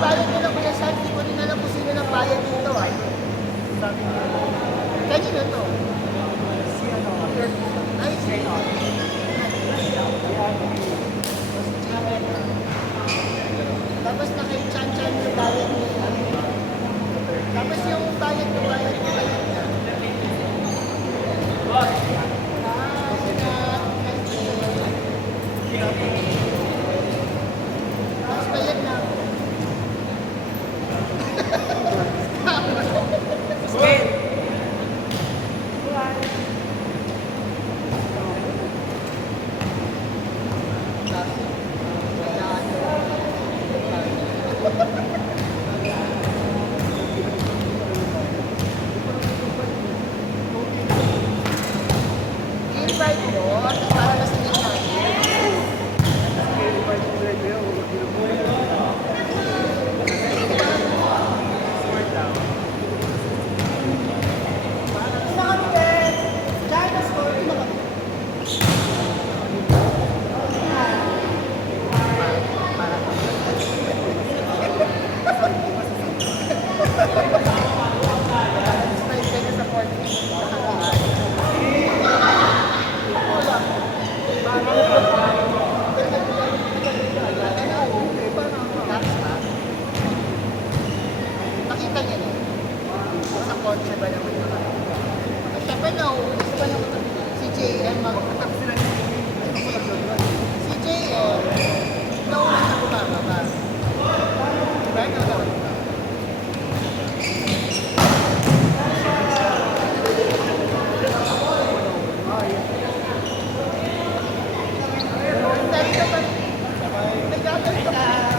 bayad nyo na Kuya San, hindi ko rin alam kung sino ng bayad dito ay. Sabi niya, Kanino to? si ano, Ay, si ano, tapos naka-chan-chan yung bayad niya. Tapos yung bayad niya niya. Tapos bayad na. I-invite mo, para masingin natin. Nakita niya na. Sa kotse ba naman yun? At syempre nauulis pa naman si JM mag-atap sila niya. Si JM, nauulis na bumababa. Diba? Nauulis na. May gagawin ka.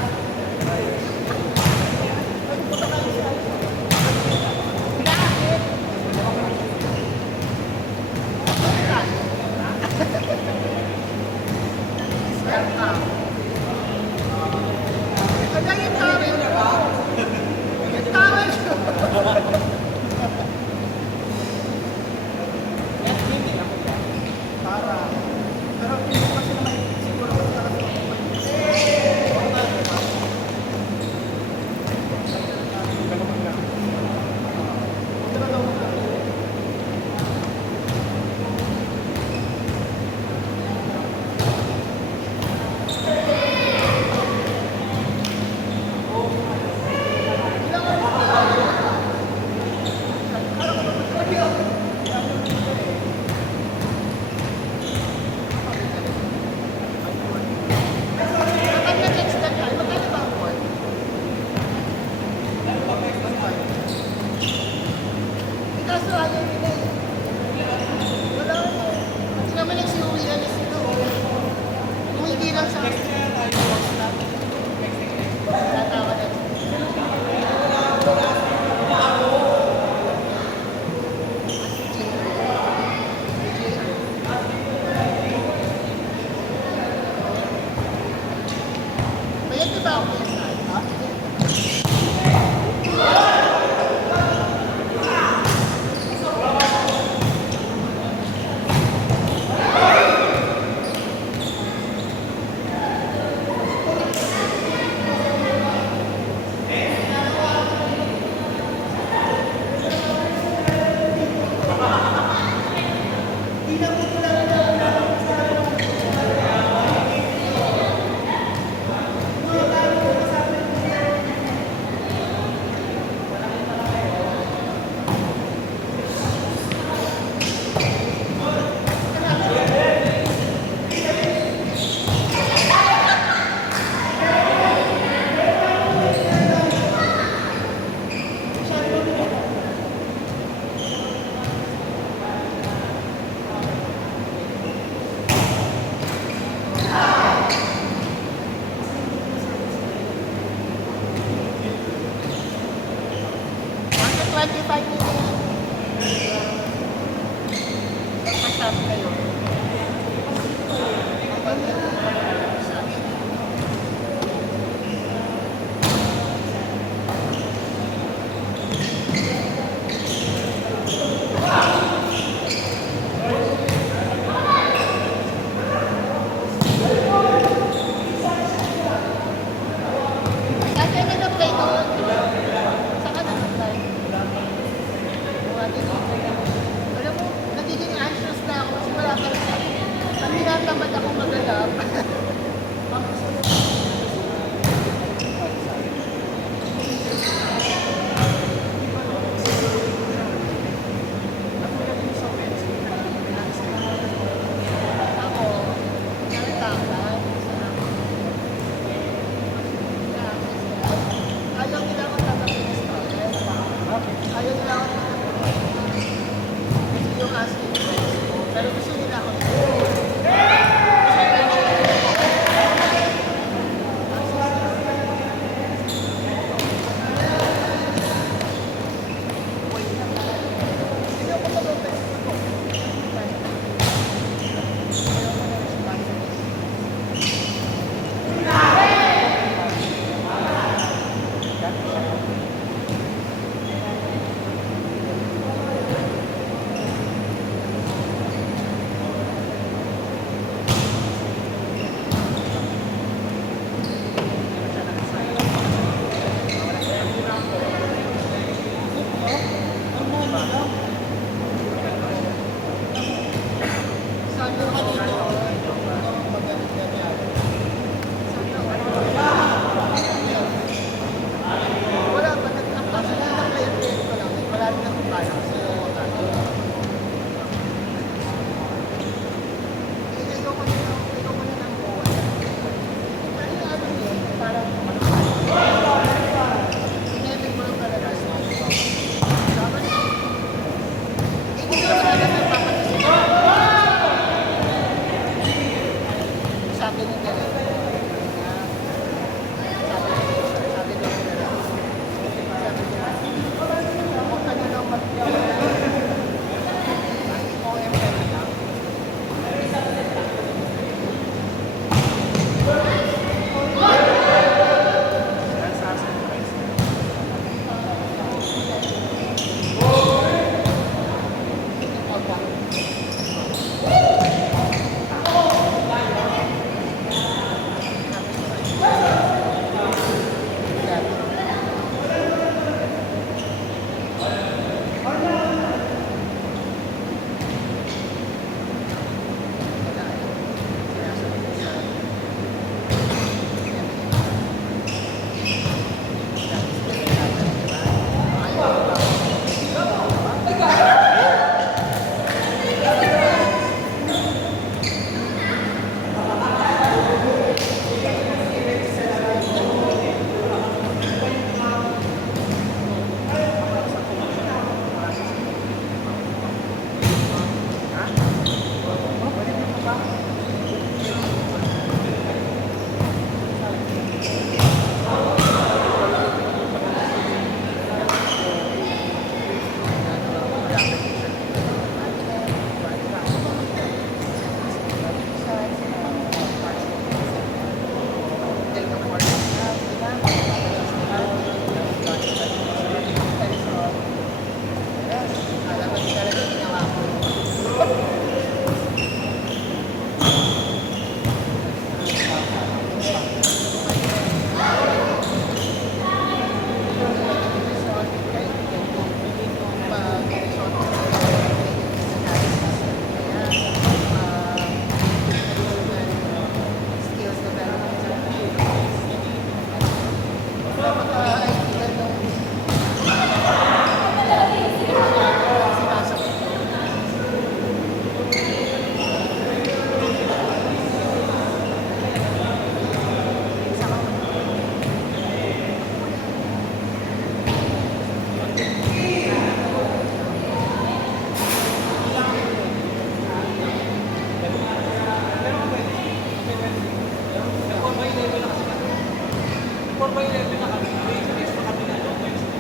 4x11 na kami. Base pa kami na long Wednesday.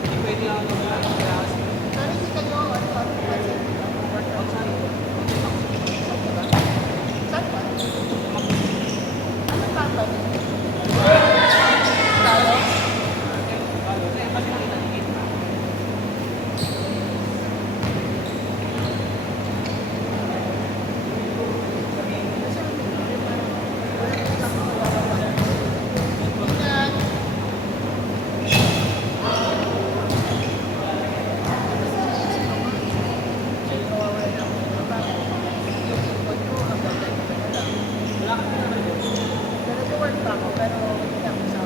Hindi pwede lang ako mag-class. Pero hindi kayo, workout sa iyo. Saan ka ba? Saan ba? Anong company? Talo? Nag-work pa ako, pero hindi ako sa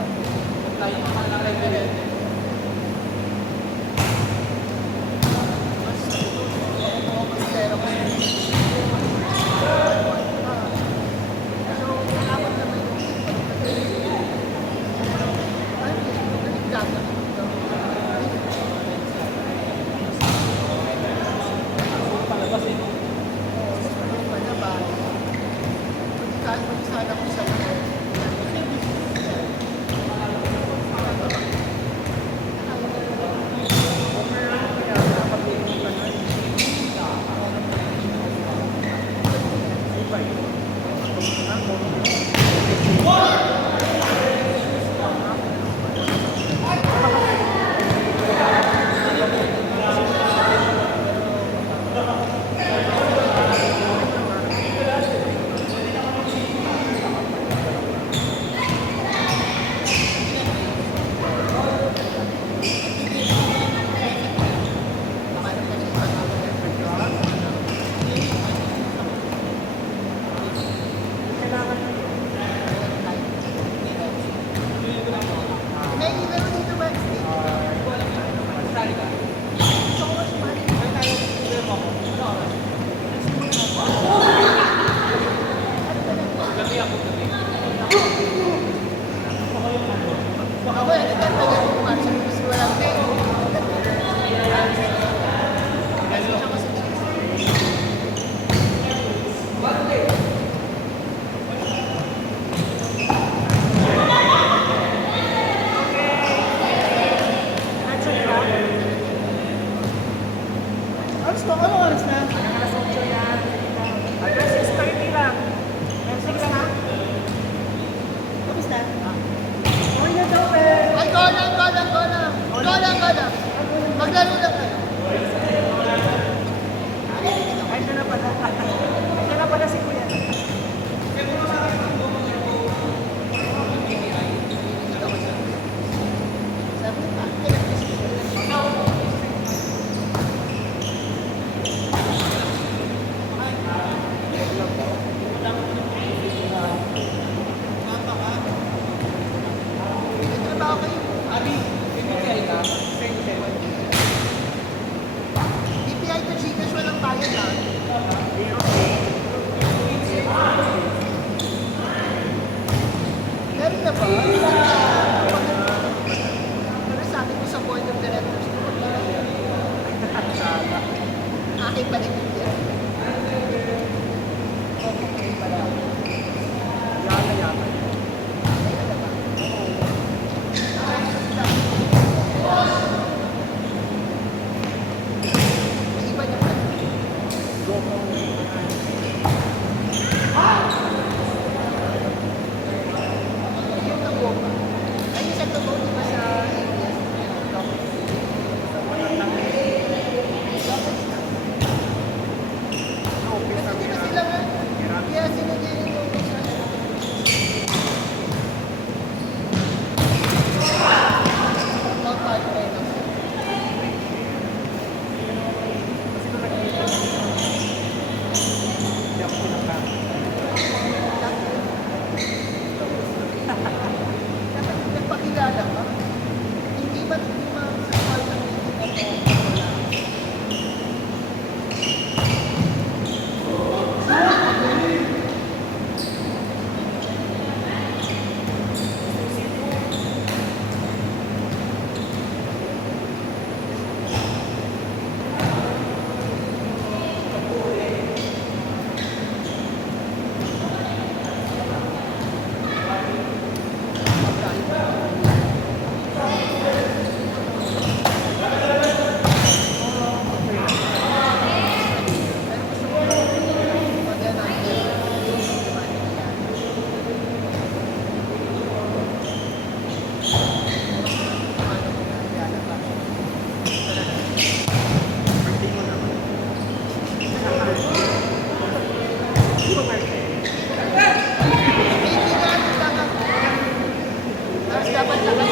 kahit mag-isala ko sa ako yan, ito pwede pumasok kasi walang pay. Kasi siya kasi Alas ba? Anong oras na? Alas 8 yan. Alas 6:30 lang. Alas 6 na? Tapos na? Okay na daw eh. ay, go lang. Maglaro lang kayo. Ay, siya na pala. Siya na pala si Kuya. Sabi pa, nagtrabaho kayo. BPI to Gcash, walang bayad ha. Meron na ba? Pero sabi ko sa board of directors ko, aking paligid. Okay pala. Yata. Iba niya pala. Yung tubo pa. Ay, yung sa tubo, di ba sa ABS? Sa dapat lakas